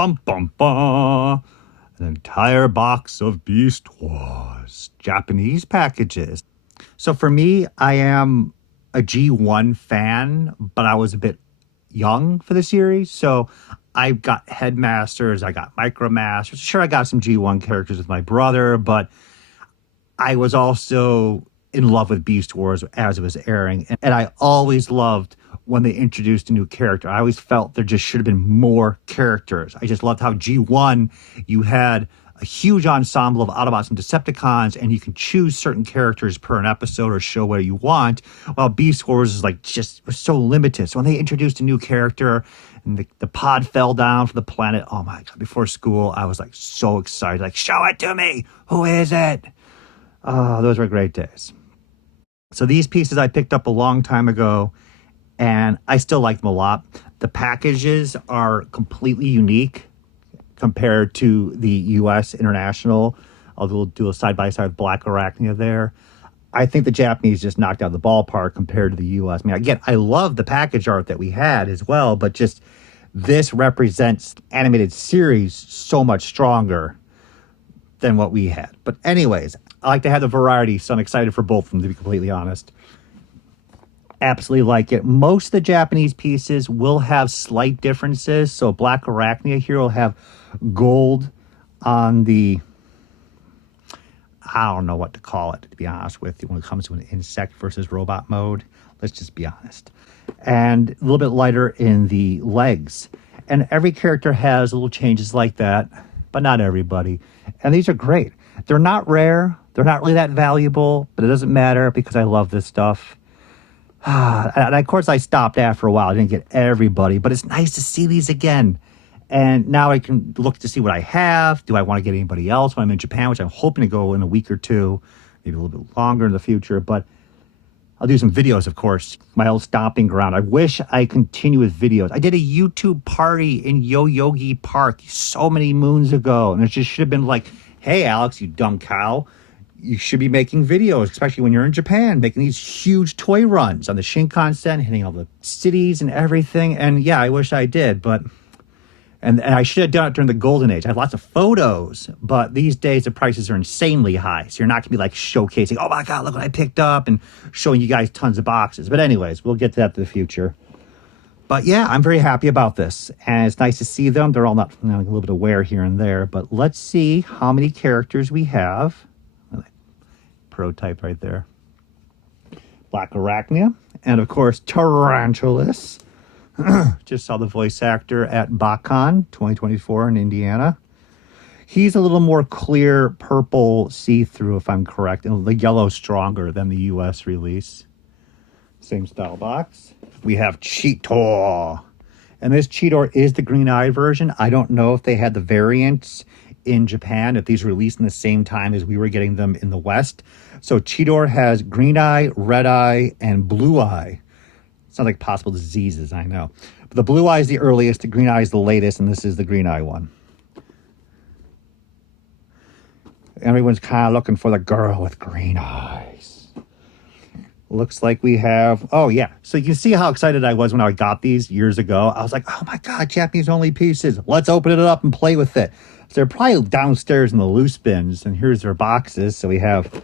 Bum, bum, bum. An entire box of Beast Wars Japanese packages. So for me, I am a G1 fan, but I was a bit young for the series. So I got Headmasters, I got Micromasters. Sure, I got some G1 characters with my brother, but I was also in love with Beast Wars as it was airing. And I always loved when they introduced a new character. I always felt there just should have been more characters. I just loved how G1, you had a huge ensemble of Autobots and Decepticons, and you can choose certain characters per an episode or show what you want, while Beast Wars is like just was so limited. So when they introduced a new character and the pod fell down from the planet, oh my God, before school, I was like so excited, like, show it to me. Who is it? Oh, those were great days. So these pieces I picked up a long time ago, and I still like them a lot. The packages are completely unique compared to the U.S. international. I'll do a side-by-side with Black Arachnia there. I think the Japanese just knocked out the ballpark compared to the U.S. I mean, again, I love the package art that we had as well, but just this represents animated series so much stronger than what we had. But anyways, I like to have the variety, so I'm excited for both of them, to be completely honest. Absolutely like it. Most of the Japanese pieces will have slight differences. So Black Arachnia here will have gold on the, I don't know what to call it, to be honest with you, when it comes to an insect versus robot mode. Let's just be honest. And a little bit lighter in the legs. And every character has little changes like that, but not everybody. And these are great. They're not rare. They're not really that valuable, but it doesn't matter because I love this stuff. And of course, I stopped after a while. I didn't get everybody, but it's nice to see these again. And now I can look to see what I have. Do I want to get anybody else when I'm in Japan, which I'm hoping to go in a week or two, maybe a little bit longer in the future. But I'll do some videos, of course, my old stomping ground. I wish I continue with videos. I did a YouTube party in Yoyogi Park so many moons ago. And it just should have been like, hey, Alex, you dumb cow. You should be making videos, especially when you're in Japan, making these huge toy runs on the Shinkansen, hitting all the cities and everything. And yeah, I wish I did, but and I should have done it during the golden age. I have lots of photos, but these days the prices are insanely high. So you're not gonna be like showcasing, oh my God, look what I picked up, and showing you guys tons of boxes. But anyways, we'll get to that in the future. But yeah, I'm very happy about this. And it's nice to see them. They're all not, a little bit of wear here and there, but let's see how many characters we have. Prototype right there. Black Arachnia, and of course Tarantulas. Just saw the voice actor at Bakugan 2024 in Indiana. He's a little more clear purple see-through, if I'm correct, and the yellow stronger than the US release. Same style box. We have Cheetor, and this Cheetor is the green eye version. I don't know if they had the variants in Japan, if these were released in the same time as we were getting them in the West. So Cheetor has green eye, red eye, and blue eye. Sounds like possible diseases, I know. But the blue eye is the earliest, the green eye is the latest, and this is the green eye one. Everyone's kind of looking for the girl with green eyes. Looks like we have, oh yeah. So you can see how excited I was when I got these years ago. I was like, oh my God, Japanese only pieces. Let's open it up and play with it. So they're probably downstairs in the loose bins, and here's their boxes. So we have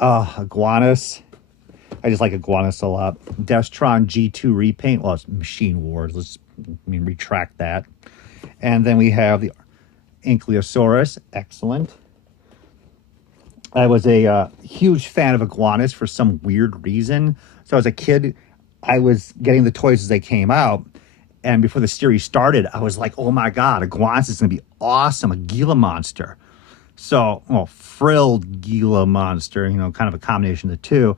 Iguanas. I just like Iguanas a lot. Destron G2 repaint. Well, it's Machine Wars. Retract that. And then we have the Ankylosaurus. Excellent. I was a huge fan of Iguanas for some weird reason. So as a kid, I was getting the toys as they came out. And before the series started, I was like, oh my God, Iguanas is going to be awesome. A Gila monster. So, frilled Gila monster, kind of a combination of the two.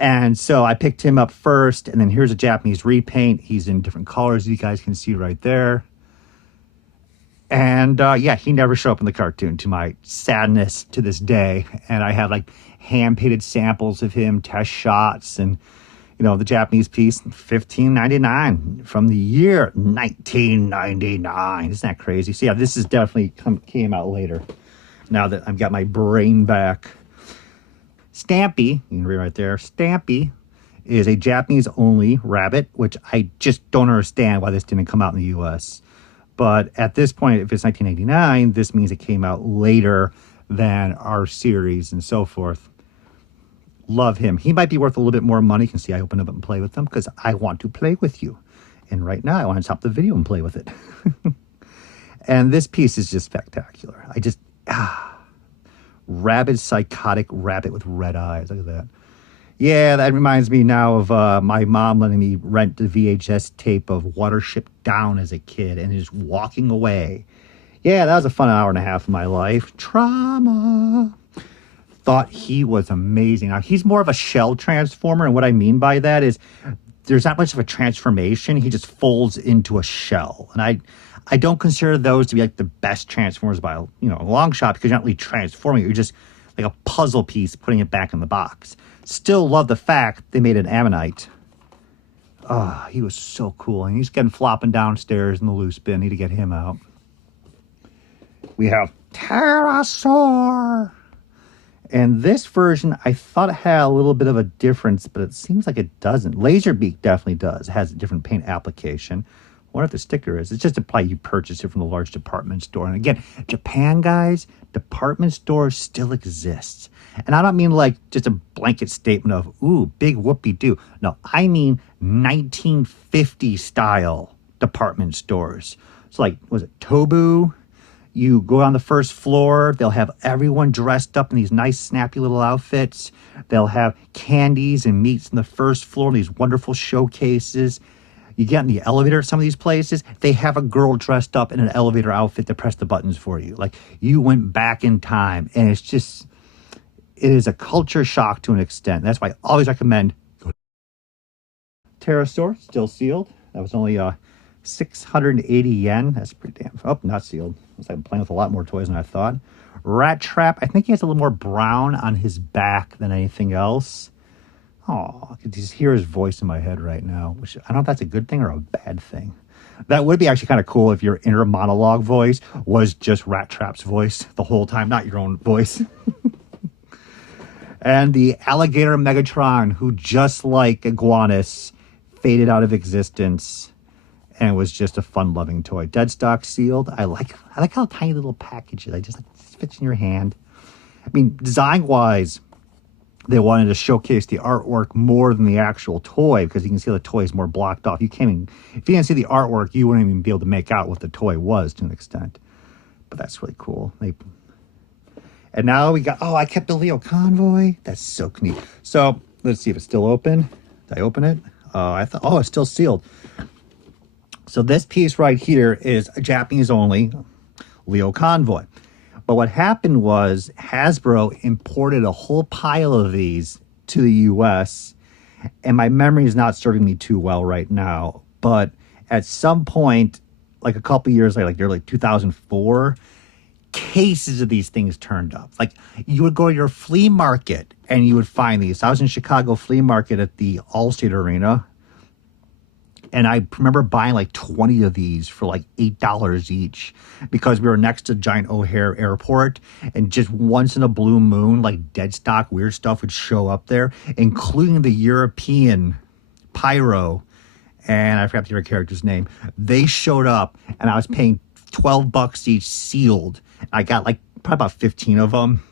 And so I picked him up first. And then here's a Japanese repaint. He's in different colors, you guys can see right there. And yeah, he never showed up in the cartoon, to my sadness to this day. And I have like hand-painted samples of him, test shots, and the Japanese piece, $15.99 from the year 1999. Isn't that crazy? So yeah, this is definitely came out later. Now that I've got my brain back. Stampy, you can read right there. Stampy is a Japanese-only rabbit, which I just don't understand why this didn't come out in the U.S. But at this point, if it's 1989, this means it came out later than our series and so forth. Love him. He might be worth a little bit more money. You can see I open up and play with him because I want to play with you. And right now I want to stop the video and play with it. And this piece is just spectacular. Rabid, psychotic rabbit with red eyes. Look at that. Yeah, that reminds me now of my mom letting me rent the VHS tape of Watership Down as a kid and just walking away. Yeah, that was a fun hour and a half of my life. Trauma. Thought he was amazing. Now, he's more of a shell transformer, and what I mean by that is there's not much of a transformation. He just folds into a shell. And I don't consider those to be like the best transformers by a long shot, because you're not really transforming it. You're just like a puzzle piece putting it back in the box. Still love the fact they made an Ammonite. Oh, he was so cool. And he's getting flopping downstairs in the loose bin. Need to get him out. We have Pterosaur. And this version, I thought it had a little bit of a difference, but it seems like it doesn't. Laserbeak definitely does. It has a different paint application. I wonder if the sticker is. It's just probably you purchase it from the large department store. And again, Japan, guys, department stores still exist. And I don't mean like just a blanket statement of, ooh, big whoopee-doo. No, I mean 1950 style department stores. So like, was it Tobu? You go on the first floor, they'll have everyone dressed up in these nice, snappy little outfits. They'll have candies and meats on the first floor, these wonderful showcases. You get in the elevator at some of these places, they have a girl dressed up in an elevator outfit to press the buttons for you. Like, you went back in time, and it is a culture shock to an extent. That's why I always recommend Pterosaur, still sealed. That was only 680 yen. That's pretty damn. Oh, not sealed. Looks like I'm playing with a lot more toys than I thought. Rat Trap. I think he has a little more brown on his back than anything else. Oh, I can just hear his voice in my head right now, which I don't know if that's a good thing or a bad thing. That would be actually kind of cool if your inner monologue voice was just Rat Trap's voice the whole time, not your own voice. And the alligator Megatron, who just like Iguanus, faded out of existence. And it was just a fun-loving toy. Dead stock sealed. I like how tiny little package is. I just like it fits in your hand. I mean, design-wise, they wanted to showcase the artwork more than the actual toy, because you can see the toy is more blocked off. If you didn't see the artwork, you wouldn't even be able to make out what the toy was to an extent. But that's really cool. And now we got, I kept the Leo Convoy. That's so neat. So let's see if it's still open. Did I open it? It's still sealed. So this piece right here is a Japanese only Leo Convoy. But what happened was Hasbro imported a whole pile of these to the US, and my memory is not serving me too well right now. But at some point, like a couple years later, like 2004, cases of these things turned up. Like, you would go to your flea market and you would find these. I was in Chicago flea market at the Allstate Arena, and I remember buying like 20 of these for like $8 each, because we were next to Giant O'Hare Airport, and just once in a blue moon, like dead stock weird stuff would show up there, including the European Pyro, and I forgot the other character's name. They showed up, and I was paying $12 each sealed. I got like probably about 15 of them.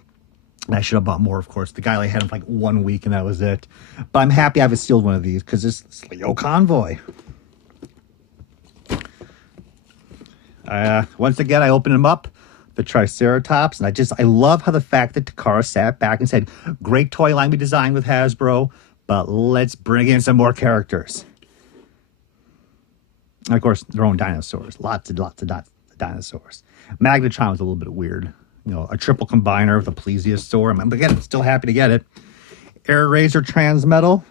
And I should have bought more, of course. The guy had them for like 1 week, and that was it. But I'm happy I have a sealed one of these, because it's Leo Convoy. Once again, I opened them up, the Triceratops, and I love how the fact that Takara sat back and said, great toy line we designed with Hasbro, but let's bring in some more characters. And of course, their own dinosaurs. Lots of dinosaurs. Magnetron was a little bit weird. A triple combiner with a plesiosaur. I'm again still happy to get it. Air Razor Transmetal.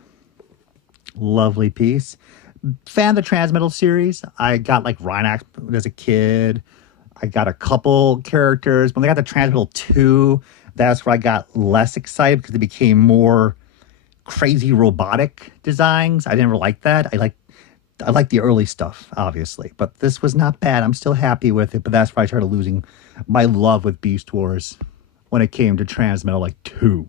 Lovely piece. Fan of the Transmetal series. I got like Rhinox as a kid. I got a couple characters. When they got the Transmetal 2, that's where I got less excited, because they became more crazy robotic designs. I never liked that. I like the early stuff, obviously. But this was not bad. I'm still happy with it. But that's why I started losing my love with Beast Wars when it came to Transmetal like 2.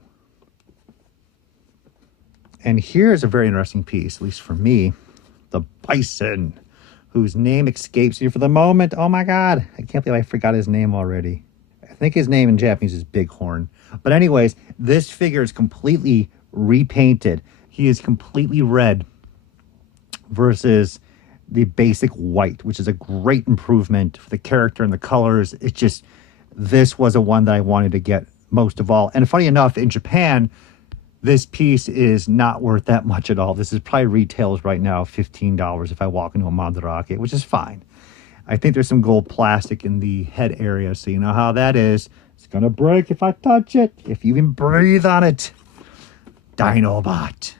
And here's a very interesting piece, at least for me. The Bison. whose name escapes me for the moment. Oh my God, I can't believe I forgot his name already. I think his name in Japanese is Bighorn. But anyways, this figure is completely repainted. He is completely red versus the basic white, which is a great improvement for the character and the colors. It's just, this was a one that I wanted to get most of all. And funny enough, in Japan, this piece is not worth that much at all. This is probably retails right now $15 if I walk into a Mandarake, which is fine. I think there's some gold plastic in the head area, so you know how that is. It's gonna break if I touch it, if you even breathe on it. Dinobot.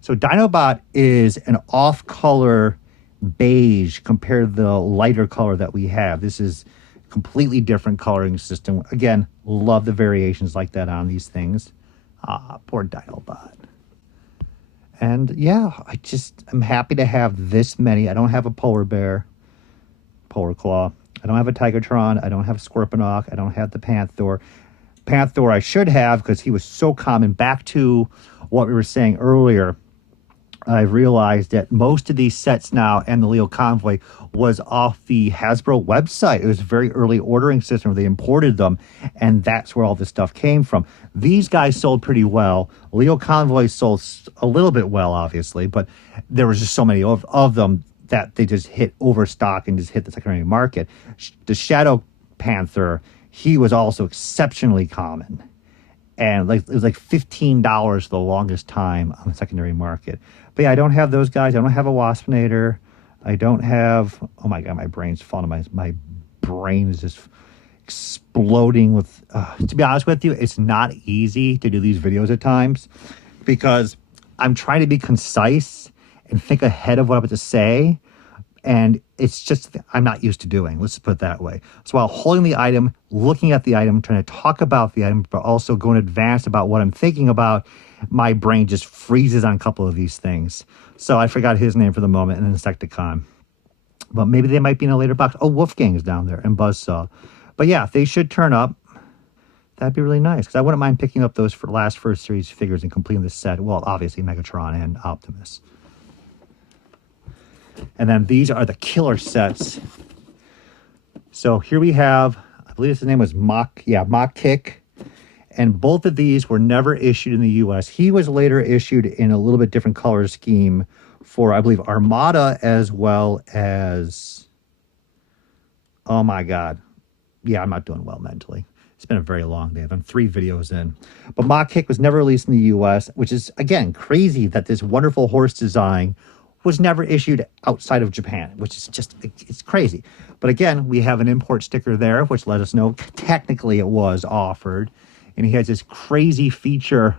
So Dinobot is an off-color beige compared to the lighter color that we have. This is completely different coloring system. Again, love the variations like that on these things. Ah, poor Dinobot. And yeah, I'm happy to have this many. I don't have a polar bear, polar claw. I don't have a Tigertron. I don't have Scorponok. I don't have the Panther. Panther I should have because he was so common. Back to what we were saying earlier, I've realized that most of these sets now and the Leo Convoy was off the Hasbro website. It was a very early ordering system where they imported them, and that's where all this stuff came from. These guys sold pretty well. Leo Convoy sold a little bit well, obviously, but there was just so many of them that they just hit overstock and just hit the secondary market. The Shadow Panther, he was also exceptionally common. And it was like $15 for the longest time on the secondary market. But yeah, I don't have those guys. I don't have a Waspinator. I don't have, oh my God, my brain's falling. My brain is just exploding with, to be honest with you, it's not easy to do these videos at times because I'm trying to be concise and think ahead of what I'm about to say. And it's just, I'm not used to doing, let's put it that way. So while holding the item, looking at the item, trying to talk about the item, but also go in advance about what I'm thinking about, my brain just freezes on a couple of these things. So I forgot his name for the moment, and Insecticon. But maybe they might be in a later box. Oh, Wolfgang is down there, and Buzzsaw. But yeah, if they should turn up, that'd be really nice, because I wouldn't mind picking up those first series figures and completing the set. Well, obviously Megatron and Optimus. And then these are the killer sets. So here we have, I believe his name was Mach Kick. And both of these were never issued in the US. He was later issued in a little bit different color scheme for, I believe, Armada as well as, oh my God. Yeah, I'm not doing well mentally. It's been a very long day. I'm 3 videos in. But Mach Kick was never released in the US, which is, again, crazy that this wonderful horse design was never issued outside of Japan, which is just, it's crazy. But again, we have an import sticker there, which let us know technically it was offered. And he has this crazy feature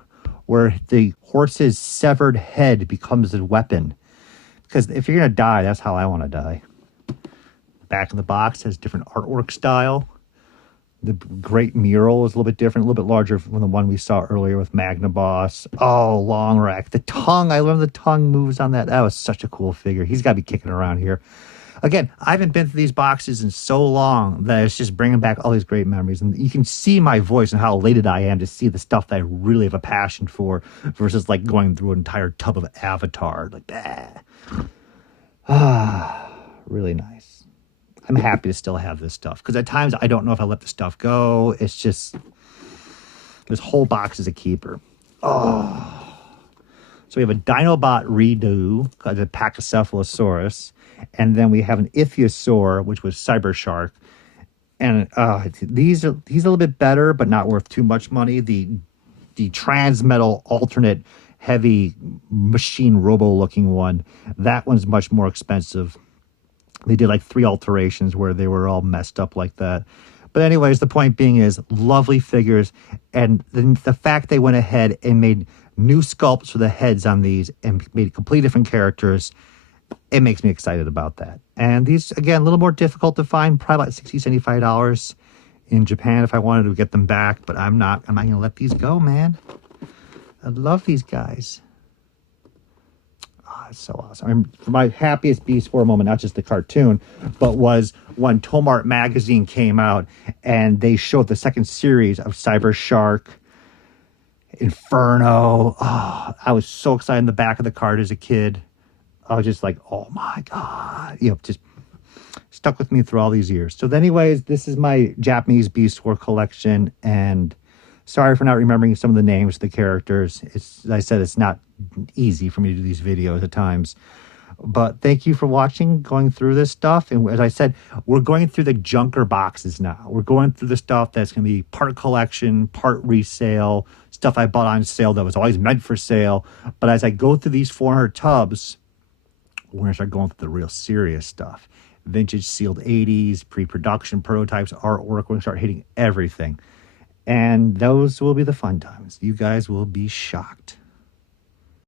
where the horse's severed head becomes a weapon. Because if you're going to die, that's how I want to die. The back of the box has different artwork style. The great mural is a little bit different, a little bit larger from the one we saw earlier with Magnaboss. Oh, Long Rack. The tongue, I love the tongue moves on that. That was such a cool figure. He's got to be kicking around here. Again, I haven't been through these boxes in so long that it's just bringing back all these great memories. And you can see my voice and how elated I am to see the stuff that I really have a passion for versus like going through an entire tub of Avatar. Like, really nice. I'm happy to still have this stuff because at times I don't know if I let the stuff go. It's just, this whole box is a keeper. Oh. So we have a Dinobot redo, a Pachycephalosaurus, and then we have an Ichthyosaur, which was Cyber Shark. And these are a little bit better, but not worth too much money. The Transmetal alternate heavy machine robo-looking one, that one's much more expensive. They did like 3 alterations where they were all messed up like that. But anyways, the point being is lovely figures. And the fact they went ahead and made new sculpts for the heads on these and made completely different characters, it makes me excited about that. And these, again, a little more difficult to find, probably about $60, $75 in Japan if I wanted to get them back. But I'm not going to let these go, man. I love these guys. It's so awesome. I mean, my happiest Beast War moment, not just the cartoon, but was when Tomart magazine came out and they showed the second series of Cyber Shark, Inferno. Oh, I was so excited in the back of the card as a kid. I was just like, oh my God, just stuck with me through all these years. So anyways, this is my Japanese Beast War collection, and sorry for not remembering some of the names of the characters. As I said, it's not easy for me to do these videos at times. But thank you for watching, going through this stuff. And as I said, we're going through the junker boxes now. We're going through the stuff that's going to be part collection, part resale, stuff I bought on sale that was always meant for sale. But as I go through these 400 tubs, we're going to start going through the real serious stuff. Vintage sealed 80s, pre-production prototypes, artwork. We're going to start hitting everything. And those will be the fun times. You guys will be shocked.